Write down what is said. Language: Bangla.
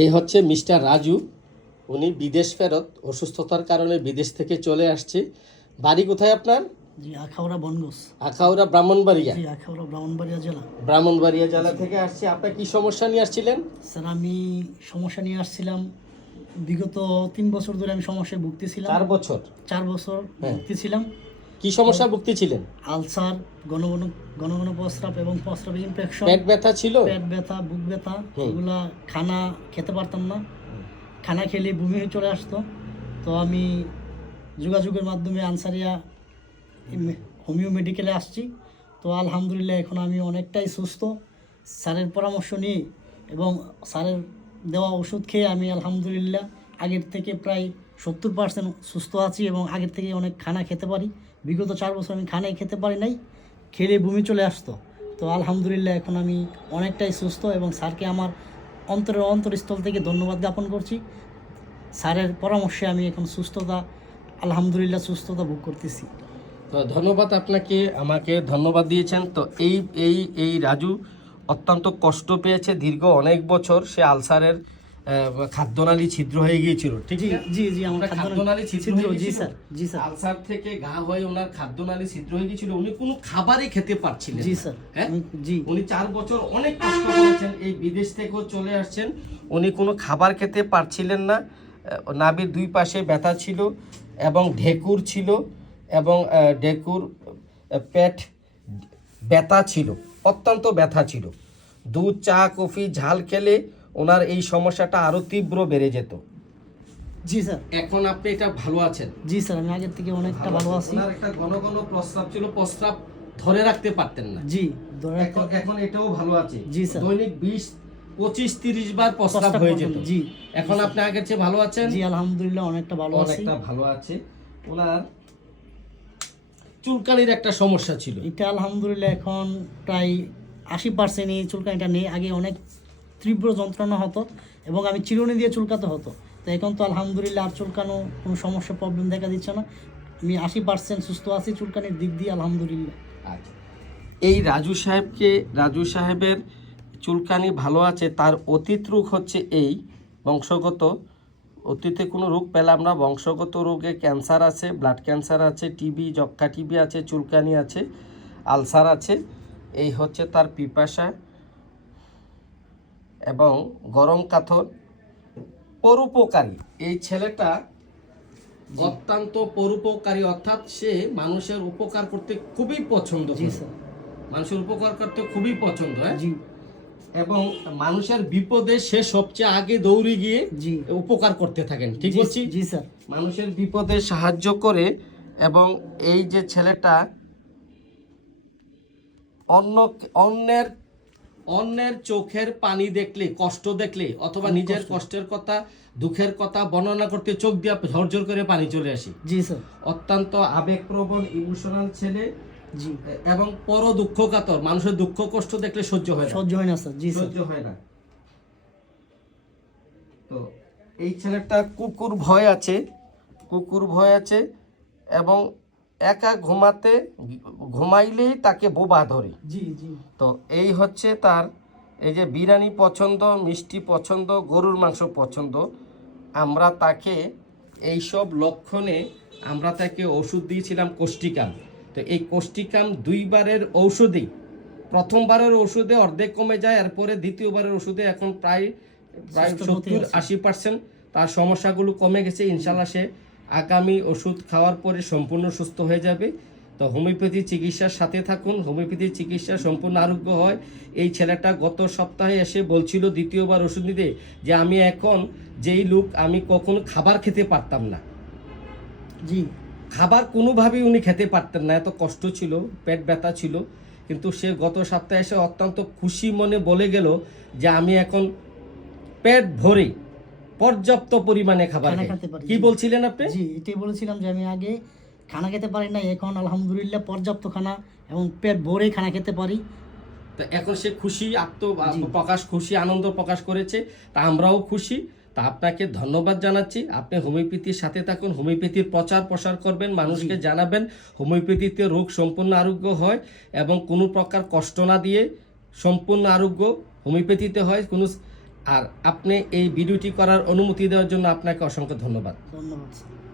এই হচ্ছে মিস্টার রাজু। উনি বিদেশ ফেরত, অসুস্থতার কারণে বিদেশ থেকে চলে আসছে। বাড়ি কোথায় আপনার? জি, আখাউড়া বনগোস। আখাউড়া ব্রাহ্মণবাড়িয়া। জি, আখাউড়া ব্রাহ্মণবাড়িয়া জেলা। ব্রাহ্মণবাড়িয়া জেলা থেকে আসছে। আপনি কি সমস্যা নিয়ে আসছিলেন? স্যার, আমি সমস্যা নিয়ে আসছিলাম। বিগত 3 বছর ধরে আমি সমস্যায় ভুগতেছিলাম। 4 বছর? 4 বছর হ্যাঁ। ভুগতেছিলাম। কি সমস্যা ভুগতেছিলেন? আলসার, ঘন ঘন ঘন ঘন প্রস্রাব এবং প্রস্রাবে ইনফেকশন, পেট ব্যথা ছিল? পেট ব্যথা, বুক ব্যথা, এগুলা খানা খেতে পারতাম না। খানা খেলে বমি হয়ে চলে আসতো। তো আমি যোগাযোগের মাধ্যমে আনসারিয়া হোমিও মেডিকেলে আসছি। তো আলহামদুলিল্লাহ এখন আমি অনেকটাই সুস্থ। স্যারের পরামর্শ নিয়ে এবং স্যারের দেওয়া ওষুধ খেয়ে আমি আলহামদুলিল্লাহ আগের থেকে প্রায় 70% সুস্থ আছি এবং আগের থেকে অনেক খানা খেতে পারি। বিগত 4 বছর আমি খানাই খেতে পারি নাই, খেলে বমি চলে আসতো। তো আলহামদুলিল্লাহ এখন আমি অনেকটাই সুস্থ এবং স্যারকে আমার অন্তরস্থল থেকে ধন্যবাদ জ্ঞাপন করছি। স্যারের পরামর্শে আমি এখন আলহামদুলিল্লাহ সুস্থতা ভোগ করতেছি। তো ধন্যবাদ আপনাকে, আমাকে ধন্যবাদ দিয়েছেন। তো এই রাজু অত্যন্ত কষ্ট পেয়েছে দীর্ঘ অনেক বছর। সে আলসারের খাদ্যনালী ছিদ্র হয়ে গিয়েছিল, ঠিক? জি জি, আমার খাদ্যনালী ছিদ্র হয়ে জি গিয়েছিল। স্যার, জি স্যার। আলসার থেকে ঘা হয়ে ওনার খাদ্যনালী ছিদ্র হয়ে গিয়েছিল। উনি কোনো খাবারই খেতে পারছিলেন জি না। স্যার, হ্যাঁ, জি। উনি 4 বছর অনেক কষ্ট করেছেন, এই বিদেশ থেকেও চলে আসছেন। উনি কোনো খাবার খেতে পারছিলেন না। নাভির 2 পাশে ব্যথা ছিল এবং ঢেকুর ছিল এবং ঢেকুর পেট ব্যথা ছিল, অত্যন্ত ব্যথা ছিল। দুধ, চা, কফি, ঝাল খেলে ওনার এই সমস্যাটা আরও তীব্র বেড়ে যেত। জি স্যার। এখন আপনি এটা ভালো আছেন? জি স্যার, আমি আগের থেকে অনেকটা ভালো আছি। ওনার একটা ঘন ঘন প্রস্রাব ছিল, প্রস্রাব ধরে রাখতে পারতেন না। জি, এখন এটাও ভালো আছে। জি স্যার। দৈনিক 20, 25, 30 বার প্রস্রাব হয়ে যেত। জি। এখন আপনি আগের চেয়ে ভালো আছেন? জি, আলহামদুলিল্লাহ অনেকটা ভালো আছি। অনেকটা ভালো আছে। ওনার চুলকানির একটা সমস্যা ছিল, এটা আলহামদুলিল্লাহ এখন প্রায় 80% এই চুলকানিটা নেই। আগে অনেক তীব্র যন্ত্রণা হতো এবং আমি চিরুনি দিয়ে চুলকাতে হতো। তো এখন তো আলহামদুলিল্লাহ আর চুলকানো কোনো সমস্যা, প্রবলেম দেখা দিচ্ছে না। আমি 80% সুস্থ আছি চুলকানির দিক দিয়ে, আলহামদুলিল্লাহ। আচ্ছা, এই রাজু সাহেবের চুলকানি ভালো আছে, তার অতীত রোগ হচ্ছে এই বংশগত। অতীতে কোনো রোগ পেলাম না। বংশগত রোগে ক্যান্সার আছে, ব্লাড ক্যান্সার আছে, টিবি, যক্ষ্মা টিবি আছে, চুলকানি আছে, আলসার আছে। এই হচ্ছে তার পিপাসা এবং গরম কাথর। পরোপকারী এই ছেলেটা, অত্যন্ত পরোপকারী, অর্থাৎ সে মানুষের উপকার করতে খুবই পছন্দ করে। মানুষের উপকার করতে খুবই পছন্দ, হ্যাঁ। এবং মানুষের বিপদে সে সবচেয়ে আগে দৌড়ে গিয়ে উপকার করতে থাকেন, ঠিক বলছি? জি স্যার। মানুষের বিপদে সাহায্য করে। এবং এই যে ছেলেটা অন্যের চোখের পানি দেখলে, কষ্ট দেখলে, অথবা নিজের কষ্টের কথা, দুঃখের কথা বর্ণনা করতে চোখ দিয়ে ঝরঝর করে পানি চলে আসে। জি স্যার। অত্যন্ত আবেগপ্রবণ, ইমোশনাল ছেলে। জি। এবং পর দুঃখ কাতর, মানুষের দুঃখ কষ্ট দেখলে সহ্য হয় না স্যার। জি, সহ্য হয় না। তো এই ছেলেটা কুকুর ভয় আছে এবং একা ঘুমাইলেই তাকে বোবা ধরে। জি জি। তো এই হচ্ছে তার, এই যে বিরিয়ানি পছন্দ, মিষ্টি পছন্দ, গরুর মাংস পছন্দ। আমরা তাকে এইসব লক্ষণে আমরা তাকে ওষুধ দিয়েছিলাম কোষ্টিকাম। তো এই কোষ্টিকাম 2 বারের ঔষধেই, প্রথমবারের ওষুধে অর্ধেক কমে যায়, এরপরে দ্বিতীয়বারের ওষুধে এখন প্রায় 70-80% তার সমস্যাগুলো কমে গেছে। ইনশাল্লাহ সে আগামী ওষুধ খাওয়ার পরে সম্পূর্ণ সুস্থ হয়ে যাবে। তো হোমিওপ্যাথি চিকিৎসার সাথে থাকুন, হোমিওপ্যাথি চিকিৎসা সম্পূর্ণ আরোগ্য হয়। এই ছেলেটা গত সপ্তাহে এসে বলছিল দ্বিতীয়বার ওষুধ নিতে যে আমি এখন যেই লোক, আমি কখনো খাবার খেতে পারতাম না। জি, খাবার কোনোভাবেই উনি খেতে পারতেন না, এত কষ্ট ছিল, পেট ব্যথা ছিল। কিন্তু সে গত সপ্তাহে এসে অত্যন্ত খুশি মনে বলে গেল যে আমি এখন পেট ভরে পর্যাপ্ত পরিমাণে খাবার খেতে পারি। কি বলছিলেন আপনি? জি, এটাই বলেছিলাম যে আমি আগে খানা খেতে পারি না, এখন আলহামদুলিল্লাহ পর্যাপ্ত খানা এবং পেট ভরে খানা খেতে পারি। তো এখন সে খুশি, খুশি আনন্দ প্রকাশ করেছে। তা আমরাও খুশি। তা আপনাকে ধন্যবাদ জানাচ্ছি। আপনি হোমিওপ্যাথির সাথে থাকুন, হোমিওপ্যাথির প্রচার প্রসার করবেন, মানুষকে জানাবেন হোমিওপ্যাথিতে রোগ সম্পূর্ণ আরোগ্য হয় এবং কোনো প্রকার কষ্ট না দিয়ে সম্পূর্ণ আরোগ্য হোমিওপ্যাথিতে হয়। কোনো আর আপনি এই ভিডিওটি করার অনুমতি দেওয়ার জন্য আপনাকে অসংখ্য ধন্যবাদ। ধন্যবাদ স্যার।